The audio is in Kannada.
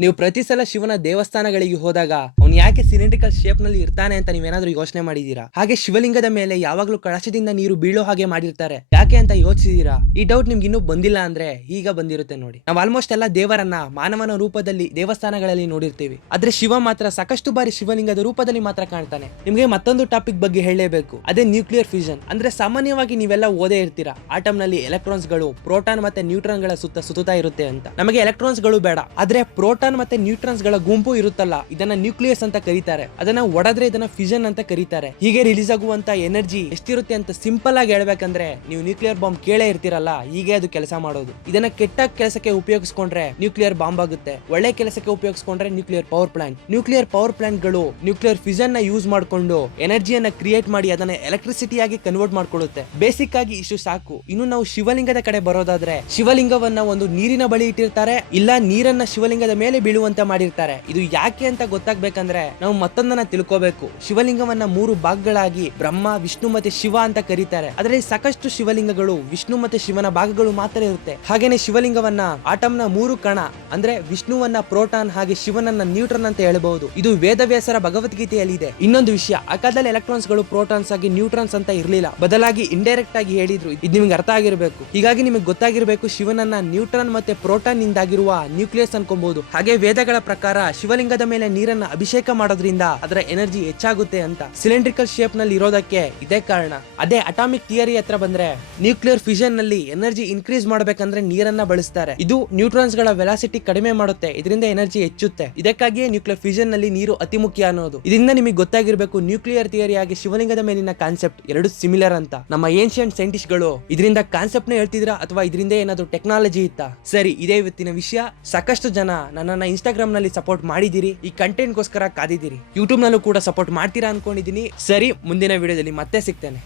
ನೀವು ಪ್ರತಿ ಸಲ ಶಿವನ ದೇವಸ್ಥಾನಗಳಿಗೆ ಹೋದಾಗ ಅವ್ನು ಯಾಕೆ ಸಿಲಿಂಡ್ರಿಕಲ್ ಶೇಪ್ ನಲ್ಲಿ ಇರ್ತಾನೆ ಅಂತ ನೀವೇನಾದ್ರೂ ಯೋಚನೆ ಮಾಡಿದೀರಾ? ಹಾಗೆ ಶಿವಲಿಂಗದ ಮೇಲೆ ಯಾವಾಗ್ಲೂ ಕಳಶದಿಂದ ನೀರು ಬೀಳೋ ಹಾಗೆ ಮಾಡಿರ್ತಾರೆ, ಯಾಕೆ ಅಂತ ಯೋಚಿಸಿದೀರಾ? ಈ ಡೌಟ್ ನಿಮ್ಗೆ ಇನ್ನೂ ಬಂದಿಲ್ಲ ಅಂದ್ರೆ ಈಗ ಬಂದಿರುತ್ತೆ ನೋಡಿ. ನಾವು ಆಲ್ಮೋಸ್ಟ್ ಎಲ್ಲ ದೇವರನ್ನ ಮಾನವನ ರೂಪದಲ್ಲಿ ದೇವಸ್ಥಾನಗಳಲ್ಲಿ ನೋಡಿರ್ತೀವಿ, ಆದ್ರೆ ಶಿವ ಮಾತ್ರ ಸಾಕಷ್ಟು ಬಾರಿ ಶಿವಲಿಂಗದ ರೂಪದಲ್ಲಿ ಮಾತ್ರ ಕಾಣ್ತಾನೆ. ನಿಮ್ಗೆ ಮತ್ತೊಂದು ಟಾಪಿಕ್ ಬಗ್ಗೆ ಹೇಳಲೇಬೇಕು, ಅದೇ ನ್ಯೂಕ್ಲಿಯರ್ ಫ್ಯೂಷನ್. ಅಂದ್ರೆ ಸಾಮಾನ್ಯವಾಗಿ ನೀವೆಲ್ಲ ಓದೇ ಇರ್ತೀರಾ, ಆಟಮ್ ನಲ್ಲಿ ಎಲೆಕ್ಟ್ರಾನ್ಸ್ ಗಳು ಪ್ರೋಟಾನ್ ಮತ್ತೆ ನ್ಯೂಟ್ರಾನ್ ಗಳ ಸುತ್ತಾ ಇರುತ್ತೆ ಅಂತ. ನಮಗೆ ಎಲೆಕ್ಟ್ರಾನ್ಸ್ ಗಳು ಬೇಡ, ಆದ್ರೆ ಪ್ರೋಟಾನ್ ಮತ್ತೆ ನ್ಯೂಟ್ರಾನ್ಸ್ ಗಳ ಗುಂಪು ಇರುತ್ತಲ್ಲ, ಇದನ್ನ ನ್ಯೂಕ್ಲಿಯಸ್ ಅಂತ ಕರೀತಾರೆ. ಅದನ್ನ ಒಡೆದ್ರೆ ಇದನ್ನ ಫ್ಯೂಷನ್ ಅಂತ ಕರೀತಾರೆ. ಹೀಗೆ ರಿಲೀಸ್ ಆಗುವಂತ ಎನರ್ಜಿ ಎಷ್ಟಿರುತ್ತೆ ಅಂತ ಸಿಂಪಲ್ ಆಗಿ ಹೇಳ್ಬೇಕಂದ್ರೆ, ನೀವು ನ್ಯೂಕ್ಲಿಯರ್ ಬಾಂಬ್ ಕೇಳೇ ಇರ್ತಿರಲ್ಲ, ಹೀಗೆ ಅದು ಕೆಲಸ ಮಾಡೋದು. ಇದನ್ನ ಕೆಟ್ಟ ಕೆಲಸಕ್ಕೆ ಉಪಯೋಗಿಸ್ಕೊಂಡ್ರೆ ನ್ಯೂಕ್ಲಿಯರ್ ಬಾಂಬ್ ಆಗುತ್ತೆ, ಒಳ್ಳೆ ಕೆಲಸಕ್ಕೆ ಉಪಯೋಗಿಸ್ಕೊಂಡ್ರೆ nuclear power plant. Nuclear power plant ಗಳು ನ್ಯೂಕ್ಲಿಯರ್ ಫ್ಯೂಷನ್ ನ ಯೂಸ್ ಮಾಡ್ಕೊಂಡು ಎನರ್ಜಿಯನ್ನ ಕ್ರಿಯೇಟ್ ಮಾಡಿ ಅದನ್ನ ಎಲೆಕ್ಟ್ರಿಸಿಟಿ ಆಗಿ ಕನ್ವರ್ಟ್ ಮಾಡ್ಕೊಳ್ಳುತ್ತೆ. ಬೇಸಿಕ್ ಆಗಿ ಇಷ್ಟು ಸಾಕು. ಇನ್ನು ನಾವು ಶಿವಲಿಂಗದ ಕಡೆ ಬರೋದಾದ್ರೆ, ಶಿವಲಿಂಗವನ್ನ ಒಂದು ನೀರಿನ ಬಳಿ ಇಟ್ಟಿರ್ತಾರೆ, ಇಲ್ಲ ನೀರನ್ನ ಶಿವಲಿಂಗದ ಮೇಲೆ ಬೀಳುವಂತೆ ಮಾಡಿರ್ತಾರೆ. ಇದು ಯಾಕೆ ಅಂತ ಗೊತ್ತಾಗ್ಬೇಕಂದ್ರೆ ನಾವು ಮತ್ತೊಂದನ್ನ ತಿಳ್ಕೋಬೇಕು. ಶಿವಲಿಂಗವನ್ನ 3 ಭಾಗಗಳಾಗಿ ಬ್ರಹ್ಮ, ವಿಷ್ಣು ಮತ್ತೆ ಶಿವ ಅಂತ ಕರೀತಾರೆ. ಅದರಲ್ಲಿ ಸಾಕಷ್ಟು ಶಿವಲಿಂಗಗಳು ವಿಷ್ಣು ಮತ್ತೆ ಶಿವನ ಭಾಗಗಳು ಮಾತ್ರ ಇರುತ್ತೆ. ಹಾಗೇನೆ ಶಿವಲಿಂಗವನ್ನ ಆಟಮ್ನ 3 ಕಣ ಅಂದ್ರೆ ವಿಷ್ಣುವನ್ನ ಪ್ರೋಟಾನ್ ಹಾಗೆ ಶಿವನನ್ನ ನ್ಯೂಟ್ರನ್ ಅಂತ ಹೇಳಬಹುದು. ಇದು ವೇದವ್ಯಾಸರ ಭಗವದ್ಗೀತೆಯಲ್ಲಿ ಇದೆ. ಇನ್ನೊಂದು ವಿಷಯ, ಆ ಕಾಲದಲ್ಲಿ ಎಲೆಕ್ಟ್ರಾನ್ಸ್ ಗಳು ಪ್ರೋಟಾನ್ಸ್ ಆಗಿ ನ್ಯೂಟ್ರಾನ್ಸ್ ಅಂತ ಇರಲಿಲ್ಲ, ಬದಲಾಗಿ ಇಂಡೈರೆಕ್ಟ್ ಆಗಿ ಹೇಳಿದ್ರು. ಇದು ನಿಮ್ಗೆ ಅರ್ಥ ಆಗಿರಬೇಕು. ಹೀಗಾಗಿ ನಿಮಗೆ ಗೊತ್ತಾಗಿರ್ಬೇಕು ಶಿವನನ್ನ ನ್ಯೂಟ್ರಾನ್ ಮತ್ತೆ ಪ್ರೋಟಾನ್ ನಿಂದಾಗಿರುವ ನ್ಯೂಕ್ಲಿಯಸ್ ಅನ್ಕೊಬಹುದು. ಹಾಗೆ ವೇದಗಳ ಪ್ರಕಾರ ಶಿವಲಿಂಗದ ಮೇಲೆ ನೀರನ್ನ ಅಭಿಷೇಕ ಮಾಡೋದ್ರಿಂದ ಅದರ ಎನರ್ಜಿ ಹೆಚ್ಚಾಗುತ್ತೆ ಅಂತ. ಸಿಲಿಂಡ್ರಿಕಲ್ ಶೇಪ್ ನಲ್ಲಿ ಇರೋದಕ್ಕೆ ಇದೇ ಕಾರಣ. ಅದೇ ಅಟಾಮಿಕ್ ಥಿಯರಿ ಹತ್ರ ಬಂದ್ರೆ, ನ್ಯೂಕ್ಲಿಯರ್ ಫ್ಯೂಷನ್ ನಲ್ಲಿ ಎನರ್ಜಿ ಇನ್ಕ್ರೀಸ್ ಮಾಡಬೇಕಂದ್ರೆ ನೀರನ್ನ ಬಳಸ್ತಾರೆ. ಇದು ನ್ಯೂಟ್ರಾನ್ಸ್ ಗಳ ವೆಲಾಸಿಟಿ ಕಡಿಮೆ ಮಾಡುತ್ತೆ, ಇದರಿಂದ ಎನರ್ಜಿ ಹೆಚ್ಚುತ್ತೆ. ಇದಕ್ಕಾಗಿಯೇ ನ್ಯೂಕ್ಲಿಯರ್ ಫ್ಯೂಷನ್ ನಲ್ಲಿ ನೀರು ಅತಿ ಮುಖ್ಯ ಅನ್ನೋದು. ಇದರಿಂದ ನಿಮಗೆ ಗೊತ್ತಾಗಿರ್ಬೇಕು ನ್ಯೂಕ್ಲಿಯರ್ ಥಿಯರಿ ಹಾಗೆ ಶಿವಲಿಂಗದ ಮೇಲಿನ ಕಾನ್ಸೆಪ್ಟ್ ಎರಡು ಸಿಮಿಲರ್ ಅಂತ. ನಮ್ಮ ಏನ್ಷಿಯಂಟ್ ಸೈಂಟಿಸ್ಟ್ ಗಳು ಇದರಿಂದ ಕಾನ್ಸೆಪ್ಟ್ ನ ಹೇಳ್ತಿದ್ರ ಅಥವಾ ಇದರಿಂದ ಏನಾದ್ರು ಟೆಕ್ನಾಲಜಿ ಇತ್ತಾ? ಸರಿ, ಇದೇ ಇವತ್ತಿನ ವಿಷಯ. ಸಾಕಷ್ಟು ಜನ ನನ್ನನ್ನ ಇನ್ಸ್ಟಾಗ್ರಾಮ್ ನಲ್ಲಿ ಸಪೋರ್ಟ್ ಮಾಡಿದಿರಿ, ಈ ಕಂಟೆಂಟ್ ಗೋಸ್ಕರ ಕಾದಿದ್ದೀರಿ. ಯೂಟ್ಯೂಬ್ ನಲ್ಲೂ ಕೂಡ ಸಪೋರ್ಟ್ ಮಾಡ್ತೀರಾ ಅನ್ಕೊಂಡಿದೀನಿ. ಸರಿ, ಮುಂದಿನ ವಿಡಿಯೋದಲ್ಲಿ ಮತ್ತೆ ಸಿಗ್ತೇನೆ.